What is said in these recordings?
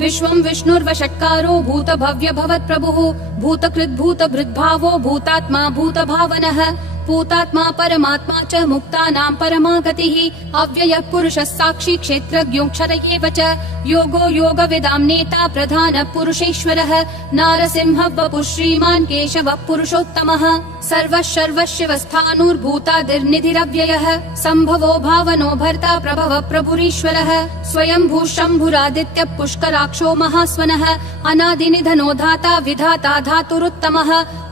विश्वं विष्णुर्वषट्कारो भूतभव्य भवत्प्रभुः भूतकृद्भूतभृद्भावो भूतात्मा भूतभावनः भूतात्मा परमात्मा च मुक्तानां परमा गतिः अव्ययः पुरुषः साक्षी क्षेत्रज्ञोऽक्षर एव च योगो योगविदां नेता प्रधानः पुरुषेश्वरः नारसिंहः वपुः श्रीमान् केशवः पुरुषोत्तमः सर्वः सर्वशिवस्थाणुर्भूतादिर्निधिरव्ययः सम्भवो भावनो भर्ता प्रभवः प्रभुरीश्वरः स्वयंभू शम्भुरादित्यः पुष्कराक्षो महास्वनः अनादिनिधनो धाता विधाता धातुरुत्तमः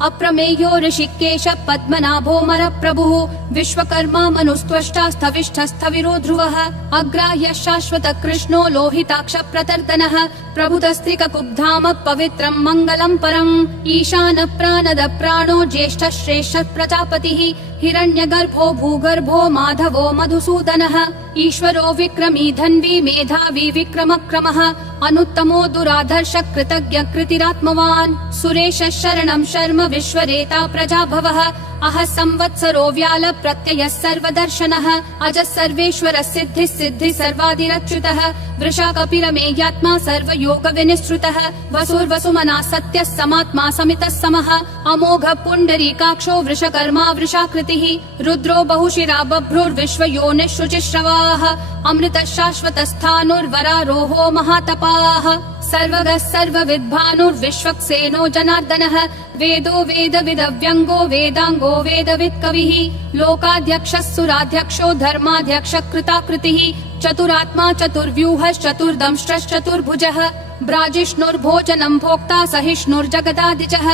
अप्रमेयो ऋषिकेश पद्मनाभो प्रभुः विश्वकर्मा मनुस्त्वष्टा स्थविष्ठस्थविरो ध्रुवः अग्राह्य शाश्वत कृष्णो लोहिताक्ष प्रतर्दनः प्रभुतस्त्रिककुब्धाम पवित्रं मङ्गलं परम् ईशान प्राणद प्राणो ज्येष्ठ श्रेष्ठ प्रजापतिः हिरण्यगर्भो भूगर्भो माधवो मधुसूदनः ईश्वरो विक्रमी धन्वी मेधावी विक्रमक्रमः अनुत्तमो दुराधर्ष कृतज्ञ कृतिरात्मवान् सुरेश शरणं शर्म विश्वरेता प्रजाभवः अह संवत्सरो व्याल प्रत्ययः सर्वदर्शनः अज सर्वेश्वर सिद्धिः सिद्धि सर्वादिरच्युतः वृषा कपिलमेयात्मा सर्वयोग विनिश्रुतः वसुर्वसुमना सत्यः समात्मा समितः समः अमोघ पुण्डरीकाक्षो वृषकर्मा वृषाकृतिः रुद्रो बहुशिरा बभ्रुर्विश्वयोनिः शुचिश्रवाः अमृतः शाश्वतस्थाणुर्वरारोहो महातपाः सर्वगः सर्वविद्भानुर्विश्वक्सेनो जनार्दनः वेदो वेदविदव्यङ्गो वेदाङ्गो वेदवित् कविः लोकाध्यक्षः सुराध्यक्षो धर्माध्यक्ष कृताकृतिः चतुरात्मा चतुर्व्यूहश्चतुर्दंष्ट्रश्चतुर्भुजः ब्राजिष्णुर्भोजनं भोक्ता सहिष्णुर्जगदादिजः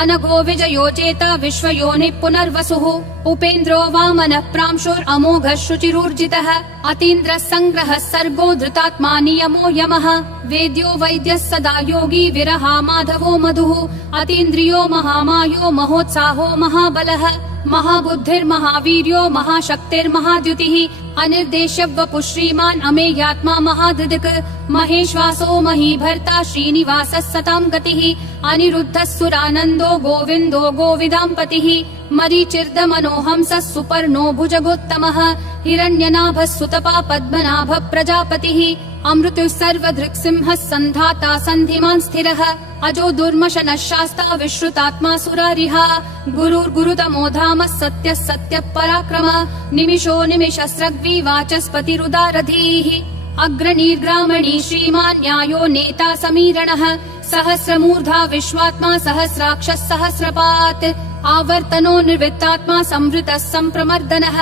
अनघो विजयो जेता विश्वयोनिः पुनर्वसुः उपेन्द्रो वामनः प्रांशुरमोघः शुचिरूर्जितः अतीन्द्रः सङ्ग्रहः सर्गो धृतात्मा नियमो यमः वेद्यो वैद्यः सदा योगी विरहा माधवो मधुः अतीन्द्रियो महामायो महोत्साहो महाबलः महाबुद्धिर्महावीर्यो महाशक्तिर्महाद्युतिः अनिर्देश्य वपुः श्रीमान् अमेयात्मा महाधृदिक् महेश्वासो महीभर्ता श्रीनिवासः सतां गतिः अनिरुद्धः सुरानन्दो गोविन्दो गोविदाम्पतिः मरीचिर्दमनोहंसः सुपर्णो भुजगोत्तमः हिरण्यनाभः सुतपा पद्मनाभः प्रजापतिः अमृतुः सर्वधृक्सिंहः सन्धाता सन्धिमान् स्थिरः अजो दुर्मशनः शास्ता विश्रुतात्मा सुरारिः गुरुर्गुरुतमो धामः सत्यः सत्यः पराक्रमः निमिषो निमिषस्रग्वी वाचस्पतिरुदारधीः अग्रणीर्ग्रामणी श्रीमान् न्यायो नेता समीरणः सहस्रमूर्धा विश्वात्मा सहस्राक्षः सहस्रपात् आवर्तनो निर्वृत्तात्मा संवृतः सम्प्रमर्दनः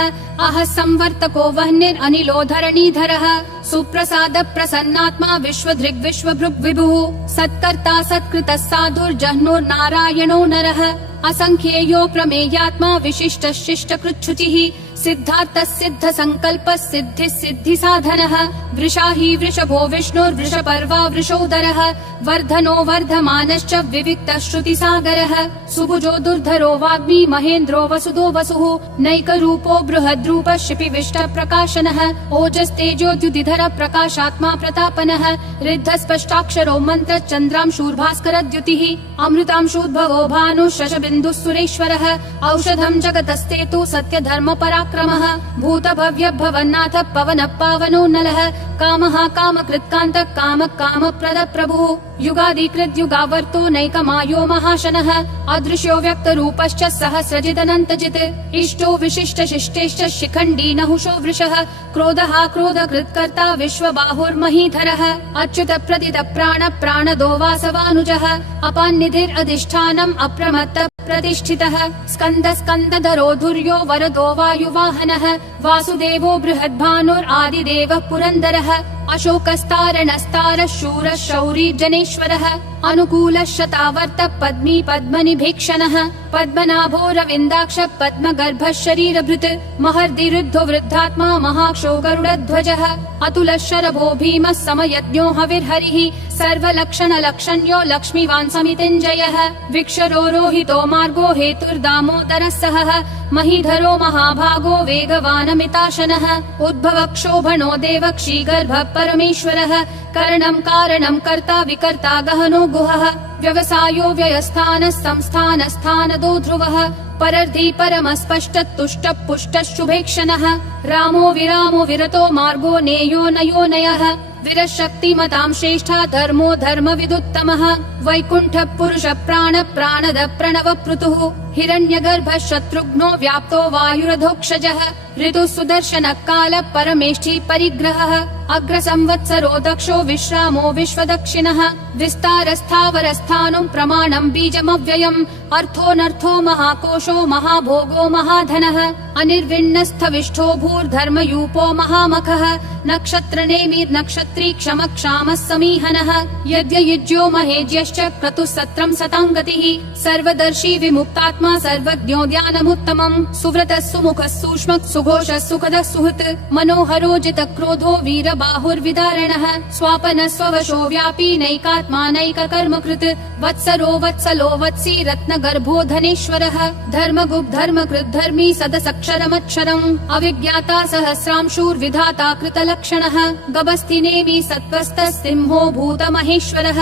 अह संवर्तको वह्निरनिलो धरणीधरः सुप्रसाद प्रसन्नात्मा विश्वधृग् विश्वभृग् विभुः सत्कर्ता सत्कृतः साधुर्जह्नुर्नारायणो नरः असंख्येयो प्रमेयात्मा विशिष्ट शिष्ट कृच्छुचिः सिद्धार्थः सिद्ध संकल्पः सिद्धिः सिद्धि साधनः वृषाही वृषभो विष्णुर्वृषपर्वा वृषोदरः वर्धनो वर्धमानश्च विविक्तः श्रुतिसागरः सुभुजो दुर्धरो वाग्मी महेन्द्रो वसुदो वसुः नैकरूपो बृहद्रूपः शिपिविष्ट प्रकाशनः ओजस्तेजोद्युतिधर प्रकाशात्मा प्रतापनः ऋद्धस्पष्टाक्षरो मन्त्र चन्द्रांशूर्भास्करद्युतिः अमृतांशूद्भवो भानुः शशबिन्दुः सुरेश्वरः औषधं जगतस्तेतु सत्यधर्म पराक्रमः भूतभव्य भवन्नाथ पवनः पावनो नलः कामः कामकृत्कान्तः कामः कामप्रद प्रभुः युगादिकृत् युगावर्तो नैकमायो महाशनः अदृश्यो व्यक्तरूपश्च सहस्रजिदनन्तजित् इष्टो विशिष्ट शिष्टेश्च शिखण्डी नहुषो वृषः क्रोधः क्रोधकृत्कर्ता विश्वबाहुर्महीधरः अच्युत प्रदित प्राण प्राणदो वासवानुजः अपान्निधिरधिष्ठानम् अप्रमत्त प्रतिष्ठितः स्कन्द स्कन्दधरो धुर्यो वरदो वायुवाहनः वासुदेवो बृहद्भानुरादिदेवः पुरन्दरः अशोकस्तारणस्तारः शूरः शौरी जनेश्वरः अनुकूलः शतावर्त पद्मी पद्मनिभीक्षणः पद्मनाभो रविन्दाक्ष पद्मगर्भः शरीरभृत् महर्दिरुद्धो वृद्धात्मा महाक्षो गरुडध्वजः अतुलः शरभो भीमः समयज्ञो हविर्हरिः सर्वलक्षणलक्षण्यो लक्ष्मीवान् समितिञ्जयः विक्षरो रोहितो मार्गो हेतुर्दामोदरः सहः महीधरो महाभागो वेगवानमिताशनः उद्भव क्षोभणो देवक्षीगर्भः परमेश्वरः करणं कारणं कर्ता विकर्ता गहनो गुहः व्यवसायो व्ययस्थानः संस्थानस्थानदो ध्रुवः परर्धि परमस्पष्टतुष्ट पुष्ट शुभेक्षणः रामो विरामो विरतो मार्गो नेयो नयो नयः विरशक्तिमतां श्रेष्ठा धर्मो धर्म विदुत्तमः वैकुण्ठ पुरुष प्राण प्राणद प्रणव पृथुः हिरण्यगर्भ शत्रुघ्नो व्याप्तो वायुरधोक्षजः ऋतु सुदर्शन काल परमेष्ठी परिग्रहः अग्र संवत्सरो दक्षो विश्रामो विश्वदक्षिणः विस्तारस्थावरस्थानं प्रमाणं बीजमव्ययम् अर्थोऽनर्थो महाकोशो महाभोगो महाधनः अनिर्विण्णस्थविष्ठो भूर्धर्मयूपो महामखः नक्षत्रनेमिर्नक्षत्री क्षमक्षामः समीहनः यद्ययुज्यो महेज्यश्च क्रतुः सत्रं सताङ्गतिः सर्वदर्शी विमुक्तात्मा सर्वज्ञो ज्ञानमुत्तमम् सुव्रतः सुमुखः सूक्ष्मः सुघोषः सुखदः सुहृत् मनोहरो जितक्रोधो वीरबाहुर्विदारणः स्वापनः स्ववशो व्यापी नैकात्मा नैककर्मकृत् वत्सरो वत्सलो वत्सी रत्नगर्भो धनेश्वरः धर्मगुप् धर्मकृत् धर्मी सदसक्षरमक्षरम् अविज्ञाता सहस्रांशूर्विधाता कृतलक्षणः गभस्तिनेमि सत्त्वस्तः सिंहो भूतमहेश्वरः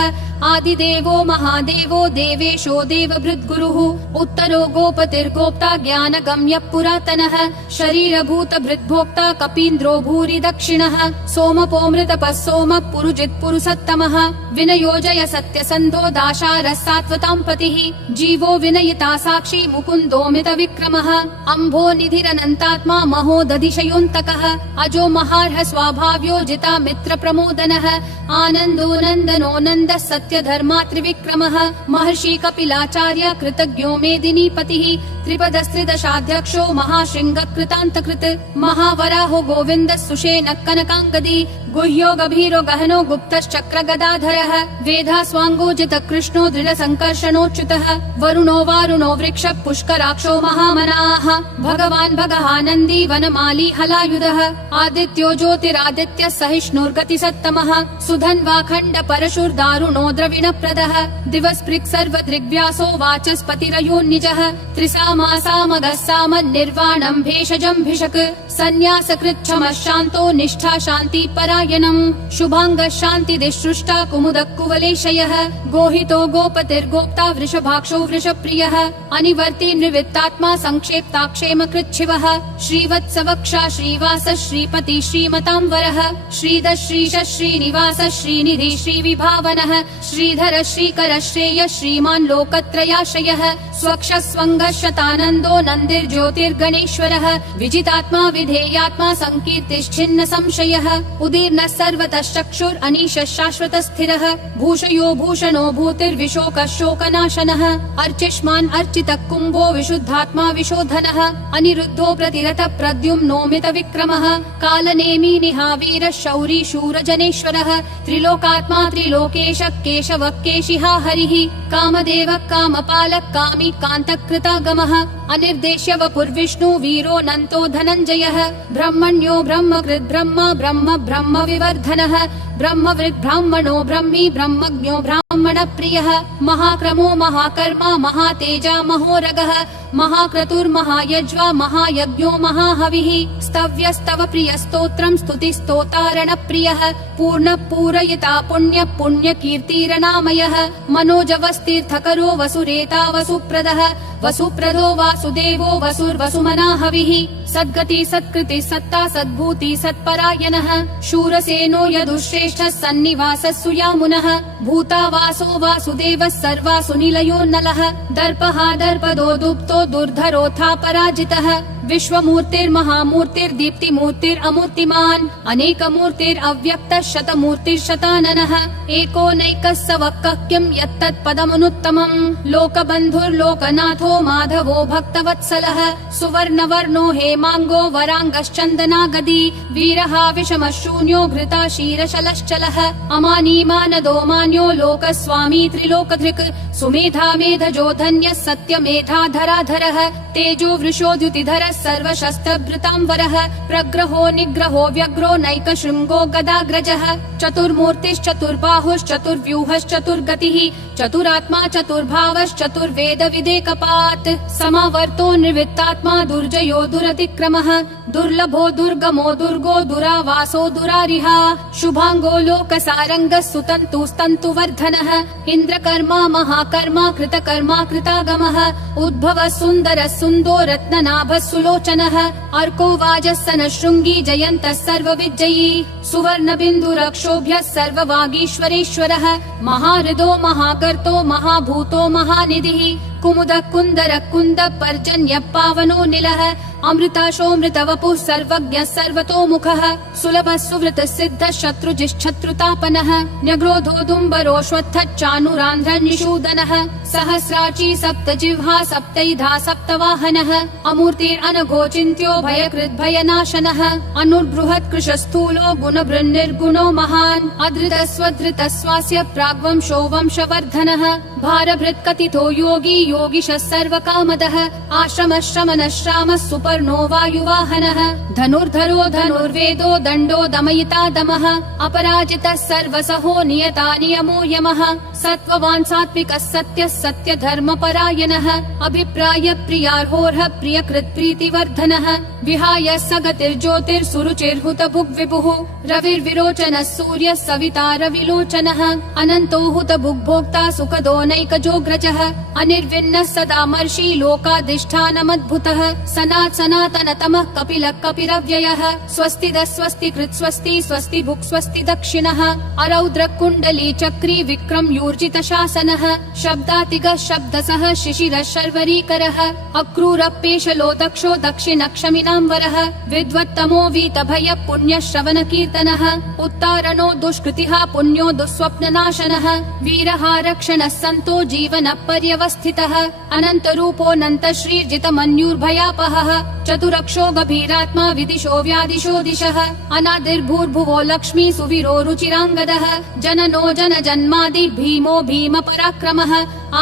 आदिदेवो महादेवो देवेशो देवभृद्गुरुः उत्तरो गोपतिर्गोप्ता ज्ञानगम्यः पुरातनः शरीरभूतभृद्भोक्ता कपीन्द्रो भूरि दक्षिणः सोमपोऽमृतपः सोमः पुरुजित् पुरुषोत्तमः विनयोजय सत्यसन्धो दाशारः सात्वतां पतिः जीवो विनयिता साक्षी मुकुन्दोमित विक्रमः अम्भो निधिरनन्तात्मा महोदधिशयोऽन्तकः अजो महार्ह स्वाभाव्यो जिता मित्र प्रमोदनः आनन्दो नन्दनो नन्दः सत्यधर्मा त्रिविक्रमः महर्षि कपिलाचार्य कृतज्ञो मेदिनीपतिः त्रिपदस्त्रिदशाध्यक्षो महाशृङ्ग कृतान्तकृत् महावराहो गोविन्दः सुषेण कनकाङ्गदी गुह्यो गभीरो गहनो गुप्तश्चक्र गदाधरः वेधास्वाङ्गोजित कृष्णो दृढ संकर्षणोच्युतः वरुणो वारुणो वृक्ष पुष्कराक्षो महामनाः भगवान् भगहानन्दी वनमाली हलायुधः आदित्यो ज्योतिरादित्य सहिष्णुर्गति सत्तमः सुधन्वाखण्ड परशुर्दारुणो द्रविणप्रदः दिवस्पृक् सर्वदृग्व्यासो वाचस्पतिरयोन्निजः त्रिसामासामगः सामन्निर्वाणम् भेषजम् भिषक् सन्न्यासकृच्छमः शान्तो निष्ठा शान्ति परायणम् शुभाङ्गः शान्तिदिसृष्टा कुमुदः कुवलेशयः गोहितो गोपतिर्गोप्ता वृषभाक्षो वृषप्रियः अनिवर्ति निवृत्तात्मा संक्षेप्ताक्षेम कृच्छिवः श्रीवत्सवक्षा श्रीवास श्रीपति श्रीमताम्बरः श्रीधर श्रीश श्रीनिवास श्रीनिधि श्रीविभावनः श्रीधर श्रीकर श्रेय श्रीमान् लोकत्रयाश्रयः स्वक्ष स्वङ्गः शतानन्दो नन्दिर्ज्योतिर्गणेश्वरः विजितात्मा विधेयात्मा संकीर्तिश्छिन्न संशयः उदीर्णः सर्वतः चक्षुर् अनीशः शाश्वतः स्थिरः भूषयो भूषणो भूतिर्विशोकः शोकनाशनः अर्चिष्मान् अर्चितः कुम्भो विशुद्धात्मा विशोधनः अनिरुद्धो प्रतिरतः प्रद्युम्नोमित विक्रमः कालनेमी निहावीरः शौरी शूरजनेश्वरः त्रिलोकात्मा त्रिलोकेश केशवः केशिहा हरिः कामदेवः कामपालः कामी कान्तकृतागमः अनिर्देश्य वपुर्विष्णु वीरो नन्तो धनञ्जयः ब्रह्मण्यो ब्रह्मकृद् ब्रह्म ब्रह्म ब्रह्म विवर्धनः ब्रह्मवृद् ब्राह्मणो ब्रह्मी ब्रह्मज्ञो ब्राह्मण प्रियः महाक्रमो महाकर्मा महातेजा महोरगः महाक्रतुर्महायज्वा महायज्ञो महाहविः स्तव्यस्तव प्रियस्तोत्रम् स्तुतिस्तोतारण प्रियः पूर्ण पूरयिता पुण्य पुण्य कीर्तिरनामयः मनोजवस्तीर्थकरो वसुरेता वसुप्रदः वसुप्रदो वासुदेवो वसुर्वसुमना हविः सद्गति सत्कृति सत्ता सद्भूति सत्परायणः शूरसेनो यदुश्रेष्ठः सन्निवासः सुयामुनः भूतावासो वासुदेवः सर्वासु निलयो नलः दर्पः दर्पदो दुप्तो दुर्धरोऽथा पराजितः विश्वमूर्तिर्महामूर्तिर्दीप्तिमूर्तिरमूर्तिमान् अनेकमूर्तिरव्यक्तः शतमूर्तिर्शताननः एकोनैकः स वक्कः किं यत्तत्पदमनुत्तमम् लोकबन्धुर्लोकनाथो माधवो भक्तवत्सलः सुवर्णवर्णो हेमाङ्गो वराङ्गश्चन्दनागदी वीरः विषमः शून्यो घृता क्षीरशलश्चलः अमानी मानदो मान्यो लोकस्वामी त्रिलोकधृक् सुमेधा मेधजो धन्यः सत्यमेधाधराधरः तेजो वृषोद्युतिधरः सर्वशस्त्रभृतांबरः प्रग्रहो निग्रहो व्यग्रो नैकशृङ्गो गदाग्रजः चतुर्मूर्तिश्चतुर्बाहुश्चतुर्व्यूहश्चतुर्गतिः चतुरात्मा चतुर्भावश्चतुर्वेद विदेकपात् समावर्तो निर्वृत्तात्मा दुर्जयो दुरतिक्रमः दुर्लभो दुर्गमो दुर्गो दुरावासो दुरारिहा शुभांगो लोकसारङ्गः सुतन्तुस्तन्तुवर्धनः इन्द्रकर्मा महाकर्मा कृतकर्मा कृतागमः उद्भवः सुन्दरः सुन्दो रत्ननाभः सुलोचनः अर्को वाजस्सनः शृङ्गी जयन्तः सर्वविजयी सुवर्णबिन्दुरक्षोभ्यः सर्ववागीश्वरेश्वरः महाहृदो महाकर्तो महाभूतो महानिधिः कुमुदः कुन्दरः कुन्दः पर्जन्यः पावनो निलः अमृताशोऽमृतवपुः सर्वज्ञः सर्वतोमुखः सुलभः सुवृतः सिद्धः शत्रुजिश्शत्रुतापनः न्यग्रोधोदुम्बरोऽश्वत्थः चानुरान्ध्रः निषूदनः सहस्राची सप्तजिह्वा सप्तैधा सप्तवाहनः अमूर्तिरनघोचिन्त्यो भयकृद्भयनाशनः अनुर्बृहत् कृशस्थूलो गुणभृन्निर्गुणो महान् अधृतः स्वधृतः स्वास्य प्राग्वंशो वंशवर्धनः भारभृत्कथितो योगी योगिशः सर्वकामदः आश्रमः श्रमणः श्रामः सुपर्णो वायुवाहनः धनुर्धरो धनुर्वेदो दण्डो दमयिता दमः अपराजितः सर्वसहो नियता नियमो यमः सत्त्ववान् सात्विकः सत्यः सत्यधर्मपरायणः अभिप्राय प्रियार्होर्ह प्रियकृत् प्रीतिवर्धनः विहाय सगतिर्ज्योतिर्सुरुचिर्हुतभुग्विभुः रविर्विरोचनः सूर्यः सविता रविलोचनः अनन्तो हुतभुग्भोक्ता सुखदो नैकजोऽग्रजः अनिर्विण्णः सदामर्षि लोकाधिष्ठानमद्भुतः सनातनतमः कपिलः कपिरव्ययः स्वस्तिदः स्वस्तिकृत् स्वस्ति स्वस्ति भुक् स्वस्ति दक्षिणः अरौद्रः कुण्डली चक्री विक्रम यूर्जित शासनः शब्दातिगः शब्दसः शिशिरः शर्वरीकरः अक्रूरः दक्षो दक्षिणक्षमिनाम्बरः विद्वत्तमो वीतभयः पुण्यः श्रवणकीर्तनः उत्तारणो दुष्कृतिः पुण्यो दुःस्वप्ननाशनः वीरः रक्षणः सन्तो जीवनः पर्यवस्थितः अनन्तरूपोऽनन्तः श्रीर्जितमन्युर्भयापहः चतुरक्षो गभीरात्मा विदिशो व्यादिशो दिशः अनादिर्भूर्भुवो लक्ष्मी सुवीरो रुचिराङ्गदः जननो जनजन्मादि भीमो भीम पराक्रमः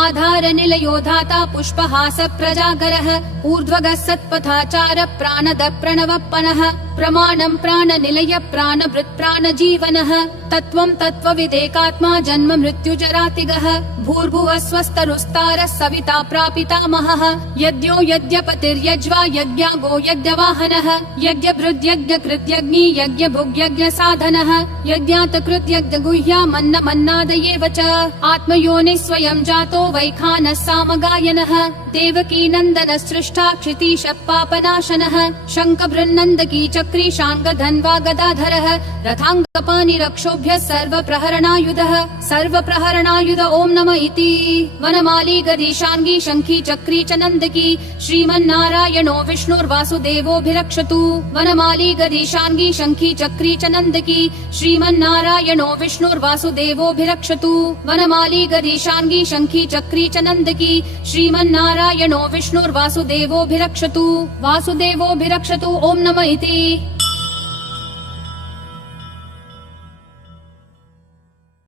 आधार निलयो धाता पुष्पहास प्रजागरः ऊर्ध्वगः सत्पथाचार प्राणद प्रणवप्पनः प्रमाणं प्राणनिलय प्राणभृत् प्राणजीवनः तत्त्वं तत्त्वविदेकात्मा जन्म मृत्युजरातिगः भूर्भुवः स्वस्तरुस्तारः सविता प्रापितामहः यज्ञो यज्ञपतिर्यज्वा यज्ञागो यज्ञवाहनः यज्ञभृद्यज्ञकृत्यग्नि यज्ञभुग्यज्ञसाधनः यज्ञातकृत्यज्ञगुह्यामन्नमन्नादयेव च आत्मयोनिः स्वयं जातो वैखानः सामगायनः देवकी नन्दनः सृष्टा क्षितीशः पापनाशनः शङ्खबृन्नन्दकी चक्री शाङ्गधन्वा गदाधरः रथाङ्गपाणिरक्षोभ्यः सर्वप्रहरणायुधः सर्वप्रहरणायुध ॐ नमः इति वनमाली गदीशाङ्गी शङ्खी चक्री च नन्दकी श्रीमन्नारायणो विष्णुर्वासुदेवोऽभिरक्षतु वनमाली गदीशाङ्गी शङ्खी चक्री च नन्दकी श्रीमन्नारायणो विष्णुर्वासुदेवोऽभिरक्षतु वनमाली गदीशाङ्गी शङ्खी चक्री च नन्दकी श्रीमन्नारायणो विष्णुर्वासुदेवोऽभिरक्षतु वासुदेवोऽभिरक्षतु ॐ नमः इति